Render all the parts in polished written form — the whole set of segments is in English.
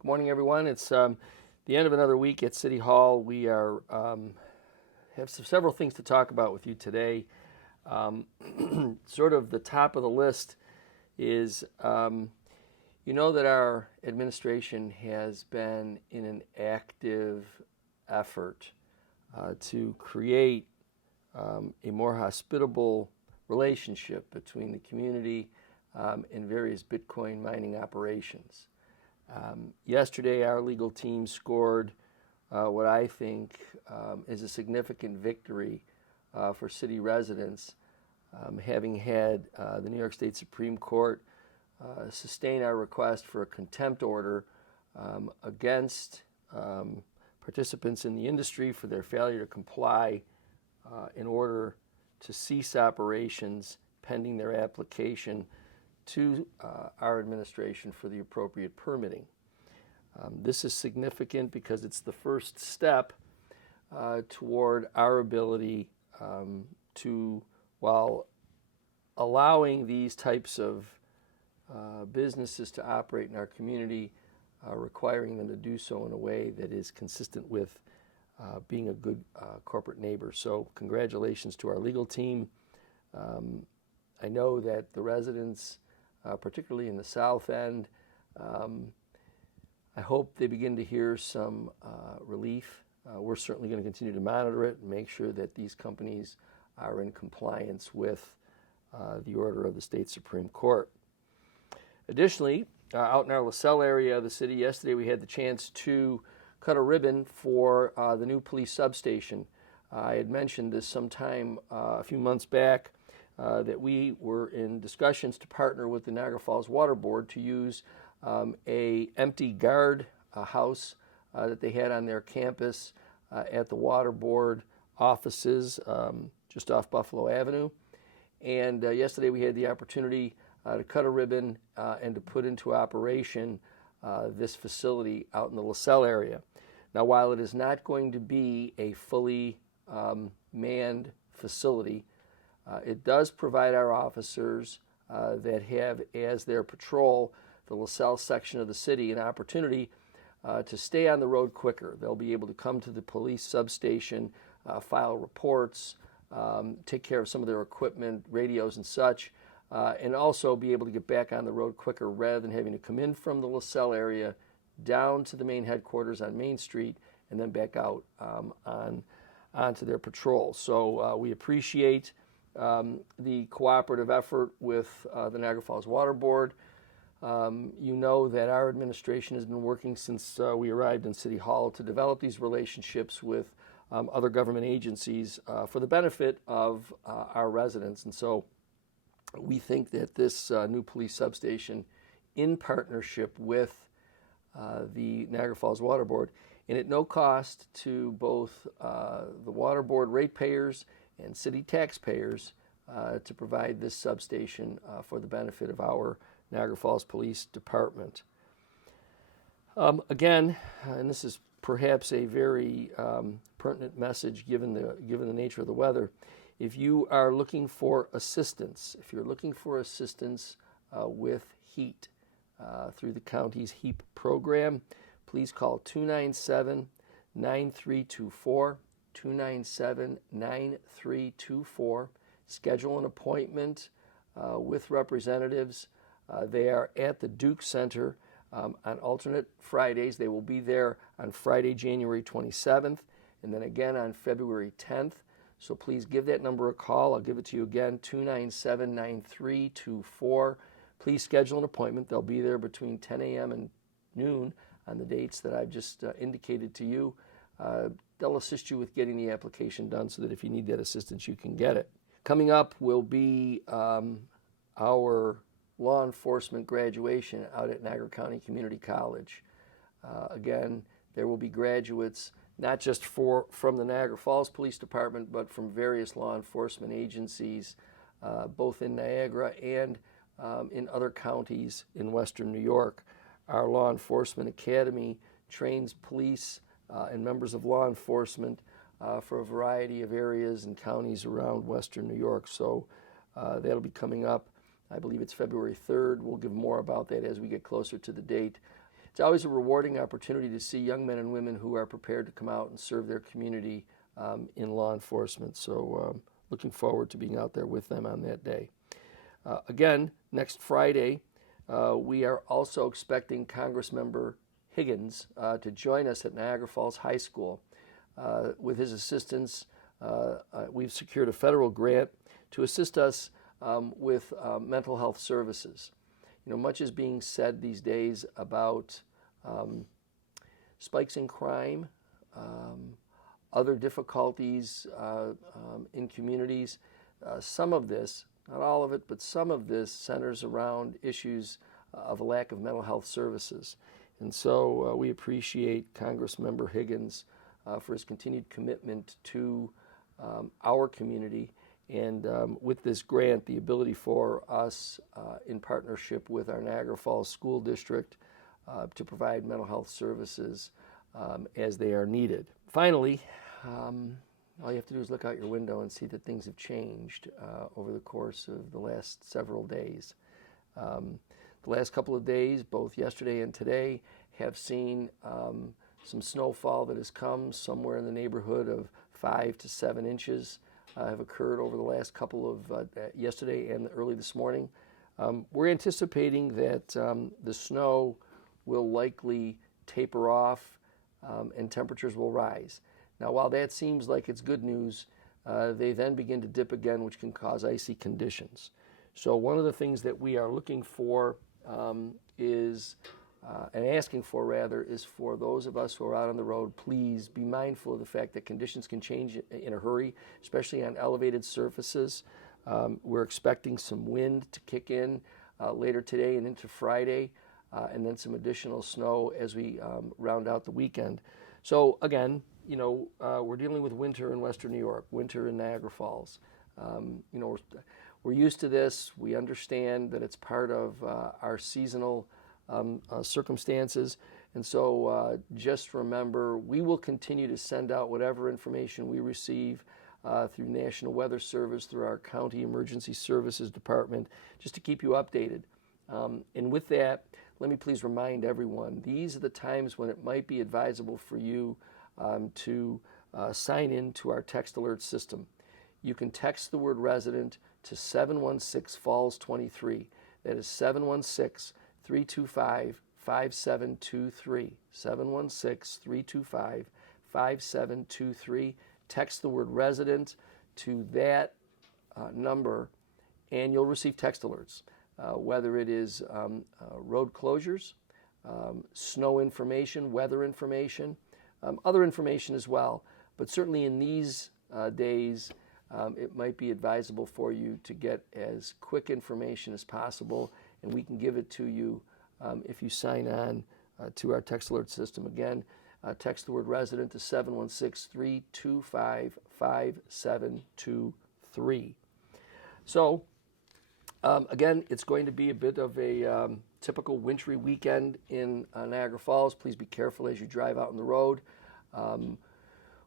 Good morning, everyone. It's the end of another week at City Hall. We are have several things to talk about with you today. Sort of the top of the list is you know that our administration has been in an active effort to create a more hospitable relationship between the community and various Bitcoin mining operations. Yesterday, our legal team scored what I think is a significant victory for city residents, having had the New York State Supreme Court sustain our request for a contempt order against participants in the industry for their failure to comply in order to cease operations pending their application to our administration for the appropriate permitting. This is significant because it's the first step toward our ability to, while allowing these types of businesses to operate in our community, requiring them to do so in a way that is consistent with being a good corporate neighbor. So congratulations to our legal team. I know that the residents, particularly in the South End, I hope they begin to hear some relief. We're certainly going to continue to monitor it and make sure that these companies are in compliance with the order of the state Supreme Court. Additionally, out in our LaSalle area of the city, yesterday we had the chance to cut a ribbon for the new police substation. I had mentioned this sometime a few months back that we were in discussions to partner with the Niagara Falls Water Board to use a empty guard house that they had on their campus at the Water Board offices just off Buffalo Avenue. And yesterday we had the opportunity to cut a ribbon and to put into operation this facility out in the LaSalle area. Now, while it is not going to be a fully manned facility, it does provide our officers that have as their patrol the LaSalle section of the city an opportunity to stay on the road quicker. They'll be able to come to the police substation, file reports, take care of some of their equipment, radios and such, and also be able to get back on the road quicker rather than having to come in from the LaSalle area down to the main headquarters on Main Street and then back out onto their patrol. So we appreciate the cooperative effort with the Niagara Falls Water Board. You know that our administration has been working since we arrived in City Hall to develop these relationships with other government agencies for the benefit of our residents. And so we think that this new police substation, in partnership with the Niagara Falls Water Board, and at no cost to both the Water Board ratepayers and city taxpayers, to provide this substation for the benefit of our Niagara Falls Police Department. Again, and this is perhaps a very pertinent message given the nature of the weather, if you are looking for assistance, with heat through the county's HEAP program, please call 297-9324, 297-9324. Schedule an appointment with representatives. They are at the Duke Center on alternate Fridays. They will be there on Friday, January 27th, and then again on February 10th. So please give that number a call. I'll give it to you again, 297-9324. Please schedule an appointment. They'll be there between 10 a.m. and noon on the dates that I've just indicated to you. They'll assist you with getting the application done so that if you need that assistance, you can get it. Coming up will be our law enforcement graduation out at Niagara County Community College. Again, there will be graduates not just from the Niagara Falls Police Department, but from various law enforcement agencies, both in Niagara and in other counties in Western New York. Our Law Enforcement Academy trains police and members of law enforcement for a variety of areas and counties around Western New York. So that'll be coming up. I believe it's February 3rd. We'll give more about that as we get closer to the date. it's always a rewarding opportunity to see young men and women who are prepared to come out and serve their community in law enforcement. So looking forward to being out there with them on that day. Again, next Friday, we are also expecting Congressmember Higgins to join us at Niagara Falls High School. With his assistance, we've secured a federal grant to assist us with mental health services. You know, much is being said these days about spikes in crime, other difficulties in communities. Some of this, not all of it, but some of this centers around issues of a lack of mental health services. And so we appreciate Congressmember Higgins for his continued commitment to our community. And with this grant, the ability for us, in partnership with our Niagara Falls School District, to provide mental health services as they are needed. Finally, all you have to do is look out your window and see that things have changed over the course of the last several days. The last couple of days, both yesterday and today, have seen some snowfall that has come somewhere in the neighborhood of 5 to 7 inches. Have occurred over the last couple of yesterday and early this morning. We're anticipating that the snow will likely taper off and temperatures will rise. Now, while that seems like it's good news, they then begin to dip again, which can cause icy conditions. So one of the things that we are looking for and asking for rather, is for those of us who are out on the road, please be mindful of the fact that conditions can change in a hurry, especially on elevated surfaces. We're expecting some wind to kick in later today and into Friday, and then some additional snow as we round out the weekend. So again, you know, we're dealing with winter in Western New York, winter in Niagara Falls. You know, we're used to this. We understand that it's part of our seasonal circumstances. And so just remember, we will continue to send out whatever information we receive through National Weather Service, through our County Emergency Services Department, just to keep you updated. And with that, let me please remind everyone, these are the times when it might be advisable for you to sign in to our text alert system. You can text the word resident to 716 Falls 23. That is 716-325-5723. 716-325-5723. Text the word resident to that number, and you'll receive text alerts, whether it is road closures, snow information, weather information, other information as well. But certainly in these days, it might be advisable for you to get as quick information as possible, and we can give it to you if you sign on to our text alert system. Again, text the word resident to 716-325-5723. So, again, it's going to be a bit of a typical wintry weekend in Niagara Falls. Please be careful as you drive out on the road.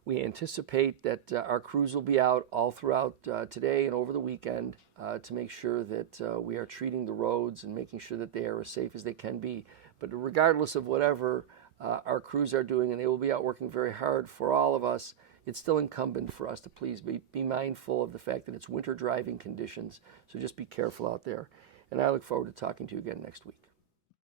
We anticipate that our crews will be out all throughout today and over the weekend to make sure that we are treating the roads and making sure that they are as safe as they can be. But regardless of whatever our crews are doing, and they will be out working very hard for all of us, it's still incumbent for us to please be mindful of the fact that it's winter driving conditions. So just be careful out there. And I look forward to talking to you again next week.